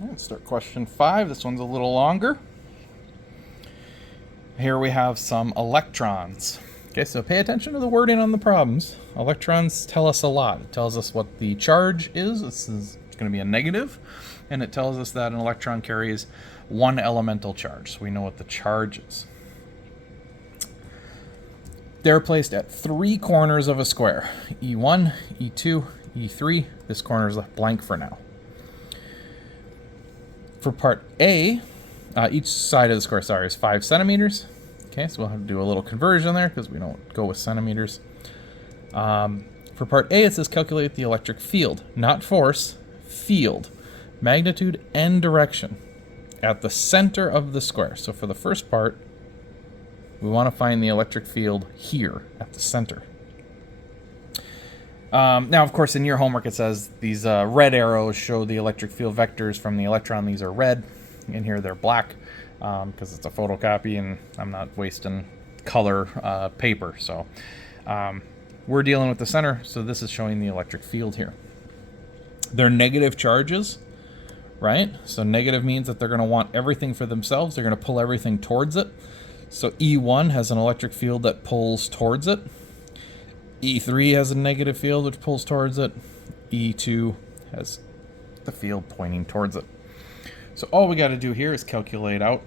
Let's start question 5. This one's a little longer. Here we have some electrons. Okay, so pay attention to the wording on the problems. Electrons tell us a lot. It tells us what the charge is. This is going to be a negative, and it tells us that an electron carries one elemental charge, so we know what the charge is. They're placed at 3 corners of a square. E1, E2, E3. This corner is left blank for now. For part A, each side of the square, is 5 centimeters. Okay, so we'll have to do a little conversion there because we don't go with centimeters. For part A, it says calculate the electric field, not force, field, magnitude and direction at the center of the square. So for the first part, we want to find the electric field here at the center. Now, of course, in your homework it says these red arrows show the electric field vectors from the electron. These are red. In here they're black because it's a photocopy and I'm not wasting color paper. So we're dealing with the center, so this is showing the electric field here. They're negative charges, right? So negative means that they're going to want everything for themselves. They're going to pull everything towards it. So E1 has an electric field that pulls towards it. E3 has a negative field which pulls towards it. E2 has the field pointing towards it. So all we got to do here is calculate out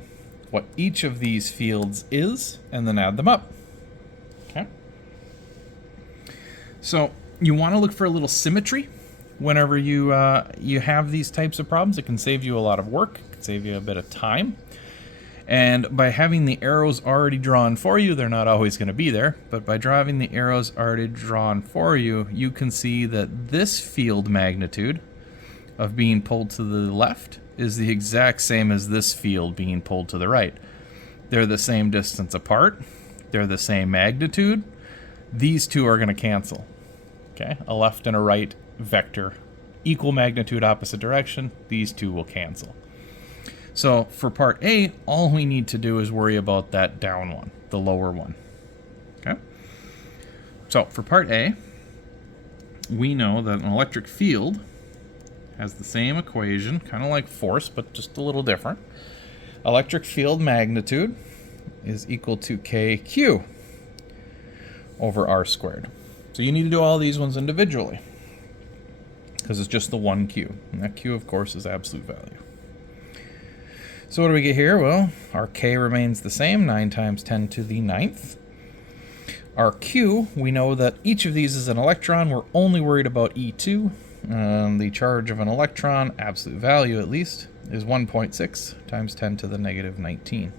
what each of these fields is and then add them up. Okay. So you want to look for a little symmetry whenever you have these types of problems. It can save you a lot of work. It can save you a bit of time. And by having the arrows already drawn for you, they're not always going to be there, but by drawing the arrows already drawn for you, you can see that this field magnitude of being pulled to the left is the exact same as this field being pulled to the right. They're the same distance apart. They're the same magnitude. These two are going to cancel. Okay, a left and a right vector, equal magnitude, opposite direction. These two will cancel. So for part A, all we need to do is worry about that down one, the lower one. Okay. So for part A, we know that an electric field has the same equation, kind of like force, but just a little different. Electric field magnitude is equal to KQ over R squared. So you need to do all these ones individually because it's just the one Q. And that Q, of course, is absolute value. So what do we get here? Well, our K remains the same, 9 times 10 to the 9th. Our Q, we know that each of these is an electron. We're only worried about E2. The charge of an electron, absolute value at least, is 1.6 times 10 to the negative 19.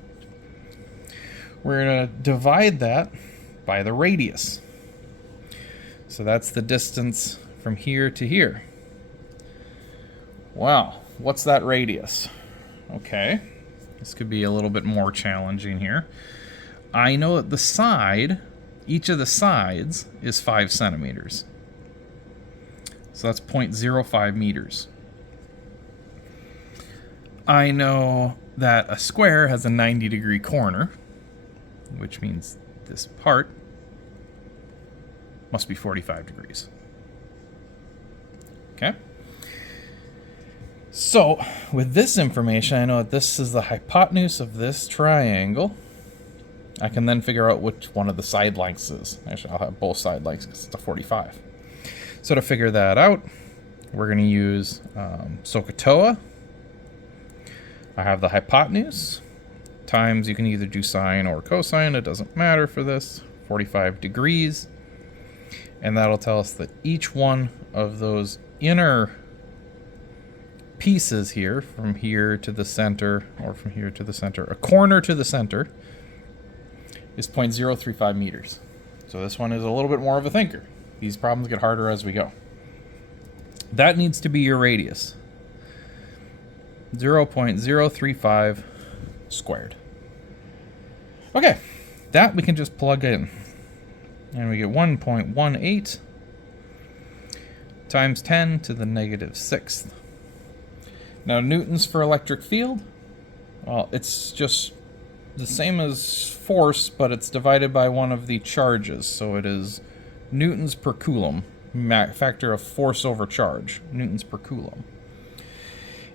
We're going to divide that by the radius. So that's the distance from here to here. Wow, what's that radius? Okay, this could be a little bit more challenging here. I know that the side, each of the sides is 5 centimeters. So that's 0.05 meters. I know that a square has a 90-degree corner, which means this part must be 45 degrees. Okay? So, with this information, I know that this is the hypotenuse of this triangle. I can then figure out which one of the side lengths is. Actually, I'll have both side lengths because it's a 45. So to figure that out, we're going to use SOHCAHTOA. I have the hypotenuse times, you can either do sine or cosine, it doesn't matter for this, 45 degrees. And that'll tell us that each one of those inner pieces here, from here to the center, or from here to the center, a corner to the center, is 0.035 meters. So this one is a little bit more of a thinker. These problems get harder as we go. That needs to be your radius. 0.035 squared. Okay, that we can just plug in. And we get 1.18 times 10 to the negative 6th. Now, newtons for electric field, well, it's just the same as force, but it's divided by one of the charges. So it is newtons per coulomb, factor of force over charge, newtons per coulomb.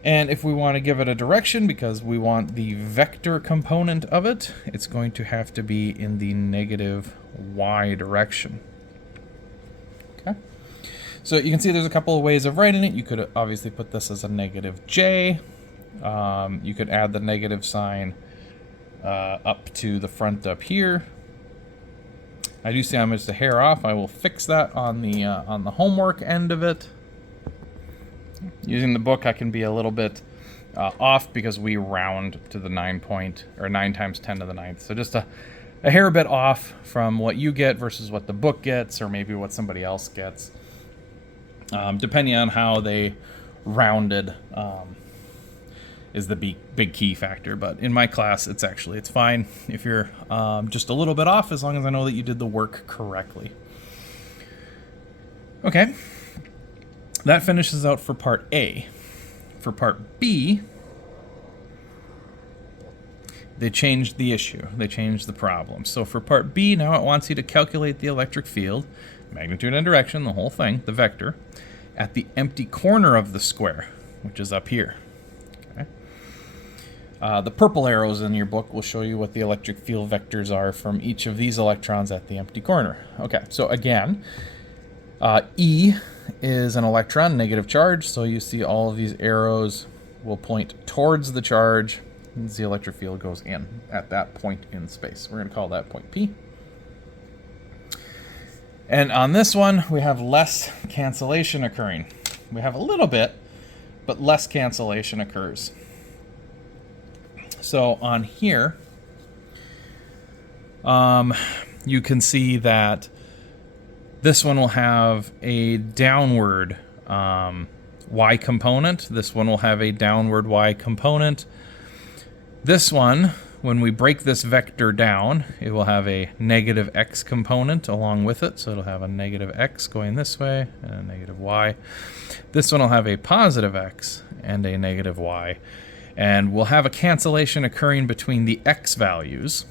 And if we want to give it a direction, because we want the vector component of it, it's going to have to be in the negative y direction. Okay. So you can see there's a couple of ways of writing it. You could obviously put this as a negative j. You could add the negative sign up to the front up here. I do see I'm just a hair off. I will fix that on the homework end of it. Using the book, I can be a little bit off because we round to the 9 times 10 to the 9th. So just a hair bit off from what you get versus what the book gets, or maybe what somebody else gets, depending on how they rounded. Is the big key factor. But in my class, it's fine if you're just a little bit off, as long as I know that you did the work correctly. Okay, that finishes out for part A. For part B, they changed the issue. They changed the problem. So for part B, now it wants you to calculate the electric field, magnitude and direction, the whole thing, the vector, at the empty corner of the square, which is up here. The purple arrows in your book will show you what the electric field vectors are from each of these electrons at the empty corner. Okay, so again, E is an electron, negative charge, so you see all of these arrows will point towards the charge as the electric field goes in at that point in space. We're going to call that point P. And on this one, we have less cancellation occurring. We have a little bit, but less cancellation occurs. So on here, you can see that this one will have a downward y component. This one will have a downward y component. This one, when we break this vector down, it will have a negative x component along with it. So it'll have a negative x going this way and a negative y. This one will have a positive x and a negative y. And we'll have a cancellation occurring between the x values.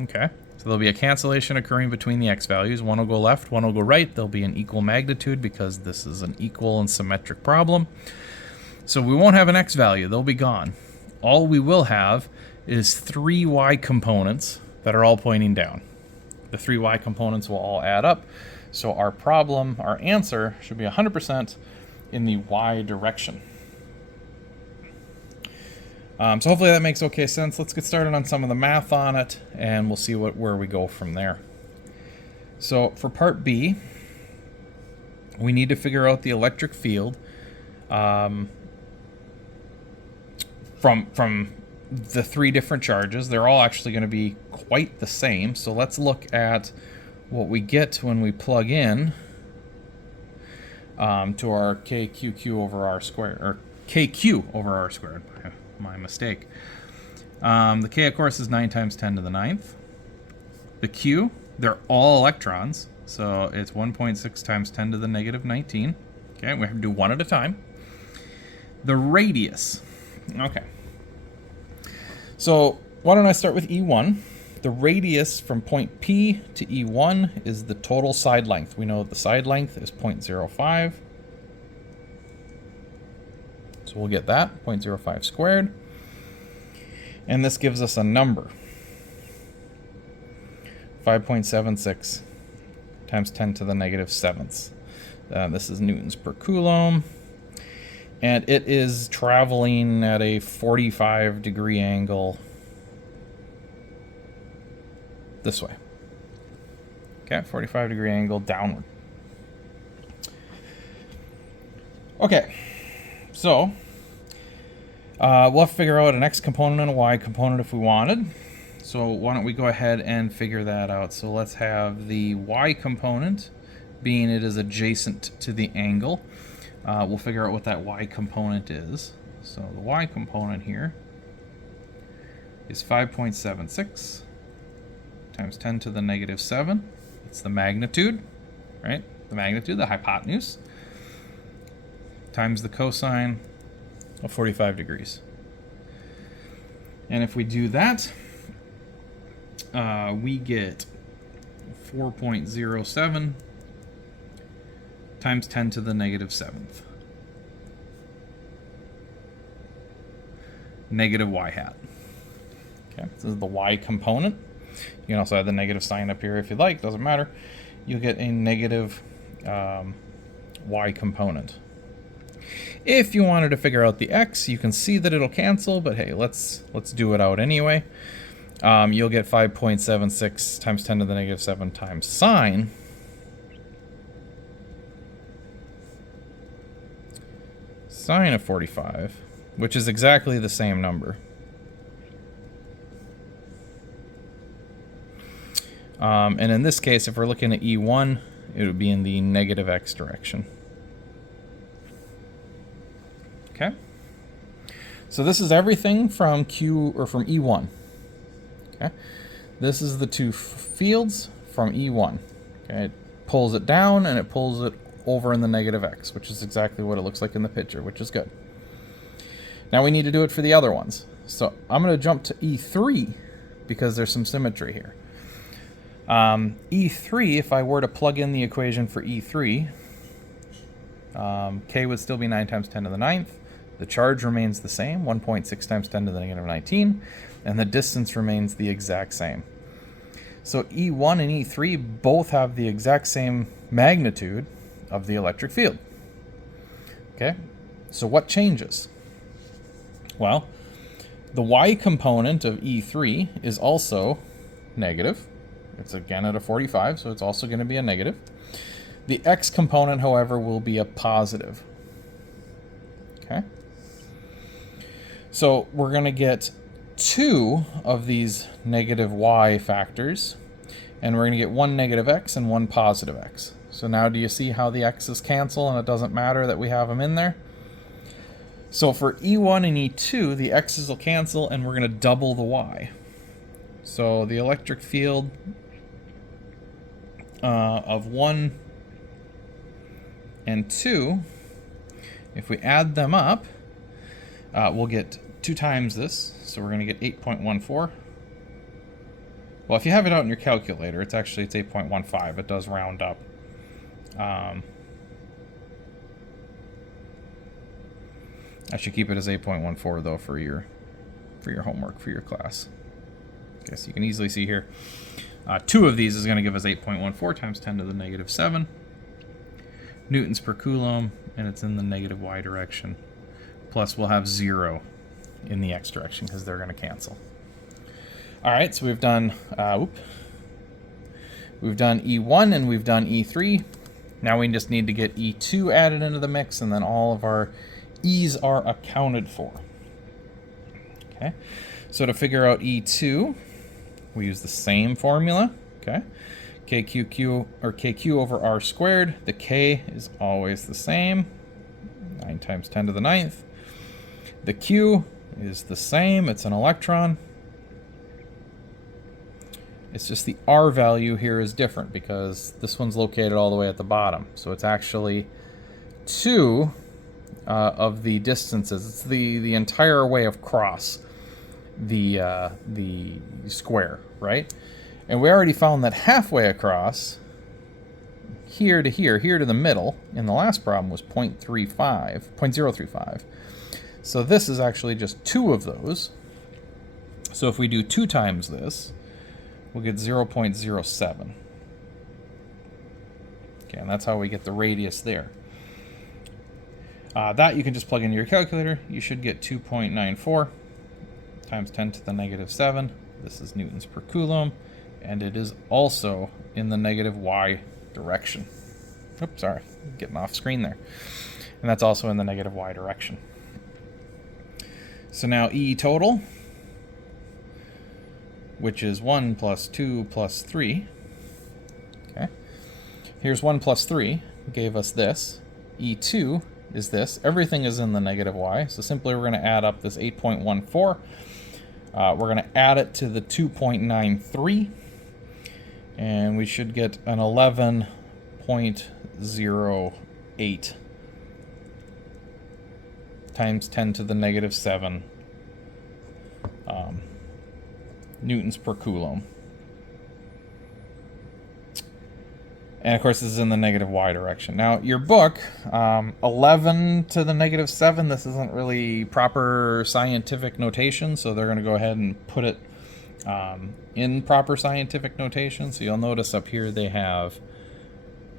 Okay, so there'll be a cancellation occurring between the x values. One will go left, one will go right. There'll be an equal magnitude because this is an equal and symmetric problem. So we won't have an x value. They'll be gone. All we will have is 3 y components that are all pointing down. The 3 y components will all add up. So our problem, our answer, should be 100% in the y direction. So hopefully that makes okay sense. Let's get started on some of the math on it, and we'll see where we go from there. So for part B, we need to figure out the electric field from the 3 different charges. They're all actually going to be quite the same. So let's look at what we get when we plug in to our KQQ over R squared, or KQ over R squared. My mistake. The K, of course, is 9 times 10 to the 9th. The Q, they're all electrons, so it's 1.6 times 10 to the negative 19. Okay, we have to do one at a time. The radius. Okay. So why don't I start with E1? The radius from point P to E1 is the total side length. We know that the side length is 0.05. So we'll get that, 0.05 squared. And this gives us a number. 5.76 times 10 to the negative 7th. This is newtons per coulomb. And it is traveling at a 45-degree angle this way. Okay, 45-degree angle downward. Okay. So, we'll have to figure out an x component and a y component if we wanted. So why don't we go ahead and figure that out. So let's have the y component, being it is adjacent to the angle. We'll figure out what that y component is. So the y component here is 5.76 times 10 to the negative 7. It's the magnitude, right? The magnitude, the hypotenuse, times the cosine of 45 degrees. And if we do that, we get 4.07 times 10 to the negative 7th. negative y hat. Okay, this is the y component. You can also add the negative sign up here if you'd like, doesn't matter. You'll get a negative y component. If you wanted to figure out the x, you can see that it'll cancel, but hey, let's do it out anyway. You'll get 5.76 times 10 to the negative 7 times sine of 45, which is exactly the same number. And in this case, if we're looking at E1, it would be in the negative x direction. Okay? So this is everything from from E1. Okay? This is the two fields from E1. Okay? It pulls it down and it pulls it over in the negative x, which is exactly what it looks like in the picture, which is good. Now we need to do it for the other ones. So I'm going to jump to E3 because there's some symmetry here. E3, if I were to plug in the equation for E3, k would still be 9 times 10 to the 9th. The charge remains the same, 1.6 times 10 to the negative 19, and the distance remains the exact same. So E1 and E3 both have the exact same magnitude of the electric field. Okay, so what changes? Well, the y component of E3 is also negative. It's again at a 45, so it's also going to be a negative. The x component, however, will be a positive. Okay. So we're going to get 2 of these negative y factors, and we're going to get one negative x and one positive x. So now do you see how the x's cancel and it doesn't matter that we have them in there? So for E1 and E2, the x's will cancel and we're going to double the y. So the electric field of 1 and 2, if we add them up, we'll get 2 times this. So we're going to get 8.14. Well, if you have it out in your calculator, it's 8.15. It does round up. I should keep it as 8.14 though for your homework for your class. Okay, so you can easily see here, 2 of these is going to give us 8.14 times 10 to the negative 7 newtons per coulomb, and it's in the negative y direction. Plus we'll have 0 in the x direction because they're going to cancel. All right, so we've done E1 and we've done E3. Now we just need to get E2 added into the mix, and then all of our E's are accounted for. Okay, so to figure out E2, we use the same formula. Okay, KQ over R squared. The K is always the same, 9 times 10 to the 9th. The Q is the same, it's an electron. It's just the R value here is different because this one's located all the way at the bottom. So it's actually 2 of the distances. It's the entire way across the square, right? And we already found that halfway across, here to the middle, in the last problem was 0.35. So this is actually just 2 of those. So if we do 2 times this, we'll get 0.07. Okay, and that's how we get the radius there. That you can just plug into your calculator. You should get 2.94 times 10 to the negative 7. This is newtons per coulomb, and it is also in the negative y direction. Oops, sorry, getting off screen there. And that's also in the negative y direction. So now E total, which is 1 plus 2 plus 3. Okay. Here's 1 plus 3, gave us this. E2 is this. Everything is in the negative y, so simply we're going to add up this 8.14. We're going to add it to the 2.93, and we should get an 11.08 times 10 to the negative 7 newtons per coulomb. And of course, this is in the negative y direction. Now, your book, 11 to the negative 7, this isn't really proper scientific notation, so they're going to go ahead and put it in proper scientific notation. So you'll notice up here they have,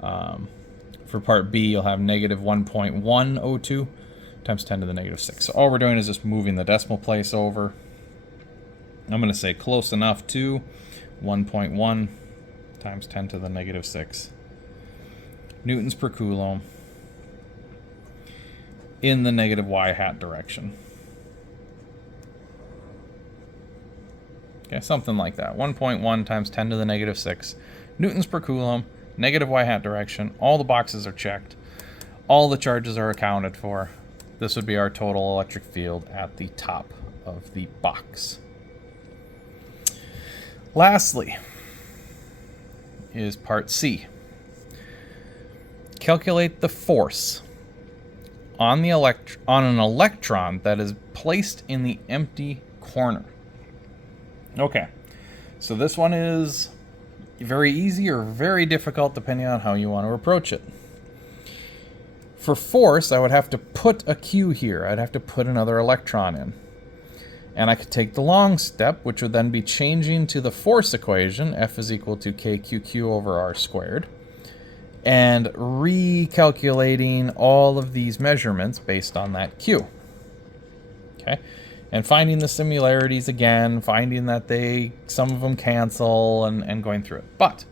for part B, you'll have negative 1.102 times 10 to the negative 6. So all we're doing is just moving the decimal place over. I'm going to say close enough to 1.1 times 10 to the negative 6 newtons per coulomb in the negative y hat direction. Okay, something like that. 1.1 times 10 to the negative 6 newtons per coulomb, negative y hat direction. All the boxes are checked. All the charges are accounted for. This would be our total electric field at the top of the box. Lastly is part C. Calculate the force on an electron that is placed in the empty corner. Okay, so this one is very easy or very difficult depending on how you want to approach it. For force, I would have to put a Q here. I'd have to put another electron in. And I could take the long step, which would then be changing to the force equation, F is equal to KQQ over R squared, and recalculating all of these measurements based on that Q. Okay, and finding the similarities again, finding that some of them cancel, and going through it. But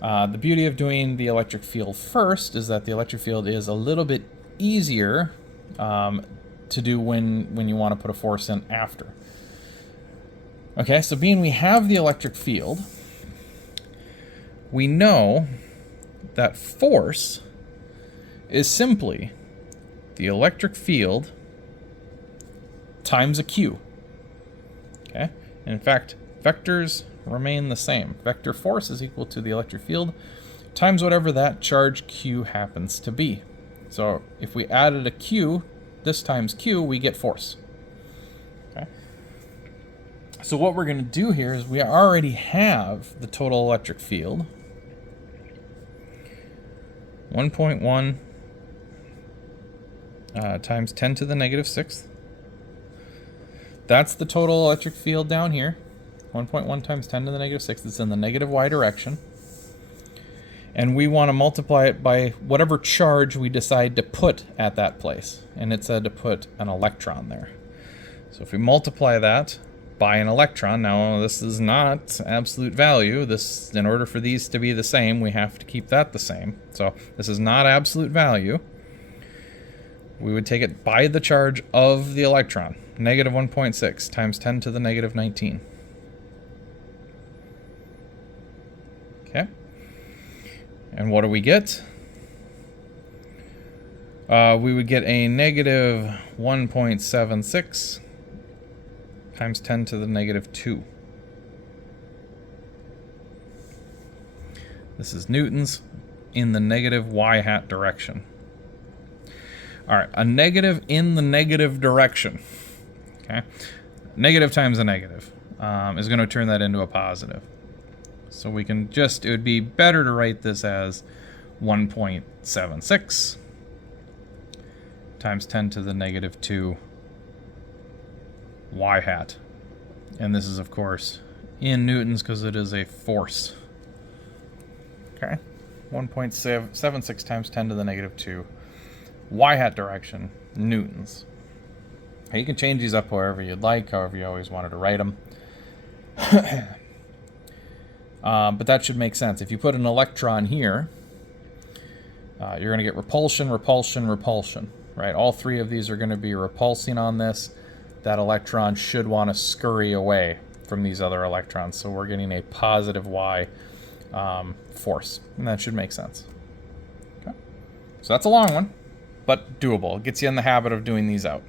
the beauty of doing the electric field first is that the electric field is a little bit easier to do when you want to put a force in after. Okay, so being we have the electric field, we know that force is simply the electric field times a Q. Okay, and in fact, vectors remain the same. Vector force is equal to the electric field times whatever that charge Q happens to be. So if we added a Q, this times Q, we get force. Okay. So what we're going to do here is we already have the total electric field. 1.1 times 10 to the negative 6th. That's the total electric field down here. 1.1 times 10 to the negative 6th. It's in the negative y direction. And we want to multiply it by whatever charge we decide to put at that place. And it said to put an electron there. So if we multiply that by an electron, now this is not absolute value. This, in order for these to be the same, we have to keep that the same. So this is not absolute value. We would take it by the charge of the electron. Negative 1.6 times 10 to the negative 19. Okay. And what do we get? We would get a negative 1.76 times 10 to the negative 2. This is newtons in the negative y hat direction. All right, a negative in the negative direction. Okay, negative times a negative is going to turn that into a positive. So we can just, it would be better to write this as 1.76 times 10 to the negative 2 y hat. And this is, of course, in newtons because it is a force. Okay, 1.76 times 10 to the negative 2 y hat direction, newtons. You can change these up however you'd like, however you always wanted to write them. But that should make sense. If you put an electron here, you're going to get repulsion, repulsion, repulsion, right? All three of these are going to be repulsing on this. That electron should want to scurry away from these other electrons. So we're getting a positive Y force, and that should make sense. Okay. So that's a long one, but doable. It gets you in the habit of doing these out.